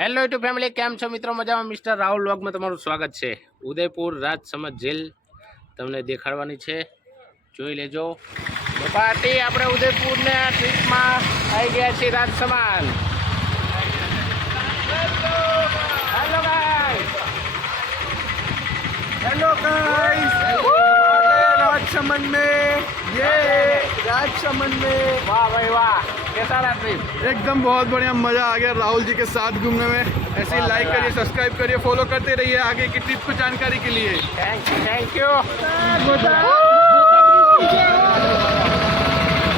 Hello YouTube family, કેમ છો મિત્રો? મજામાં? મિસ્ટર રાહુલ વ્લોગમાં તમારું સ્વાગત છે. ઉદયપુર રાજસમંદ જેલ તમને દેખાડવાની છે, જોઈ લેજો. પાર્ટી આપણે ઉદયપુરને ટ્રીપમાં આવી ગયા છીએ Rajsamand. Hello guys, hello guys, Rajsamand में ये राजसमंद में वाह भाई वाह, कैसा रहा ट्रिप? एकदम बहुत बढ़िया, मज़ा आ गया राहुल जी के साथ घूमने में। ऐसे ही लाइक करिए, सब्सक्राइब करिए, फॉलो करते रहिए आगे की ट्रिप को जानकारी के लिए। Thank you.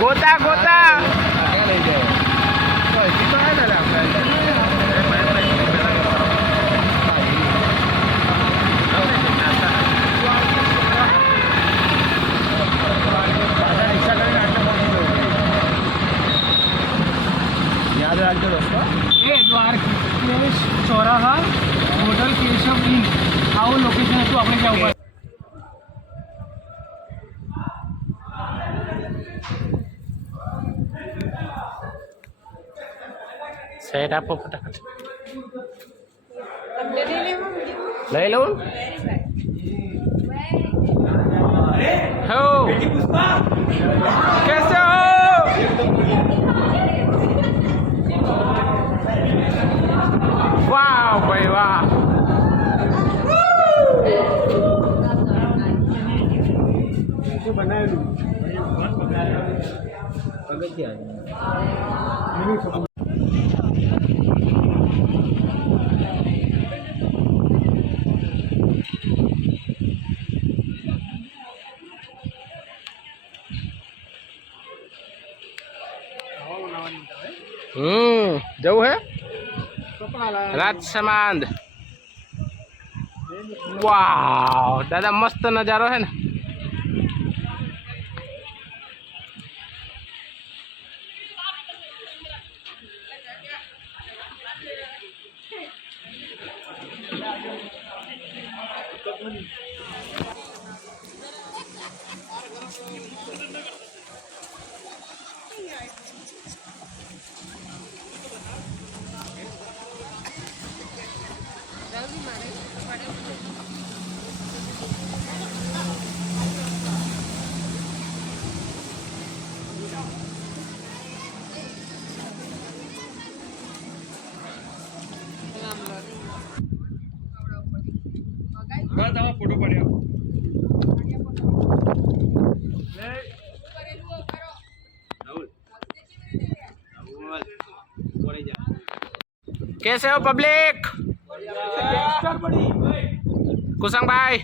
गोता गोता ये द्वारकेश चौराहा होटल केशव इन આવું લોકેશન હતું આપણે ત્યાં ઉપર. સેટ આપો ફટાફટ. લઈ લઉં. હો कैसे हो? વાહ ભાઈ વાહ. જવું હે રાજસમંદ. વાવ દાદા, મસ્ત નજારો હે ને. फोटो पड़े कैसे हो पब्लिक? कुसंग भाई,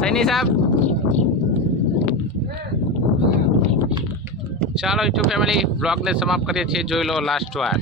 सैनी साहब, ચાલો યુટ્યુબ ફેમિલી, બ્લોગને સમાપ્ત કરીએ છીએ. જોઈ લો લાસ્ટ વાર.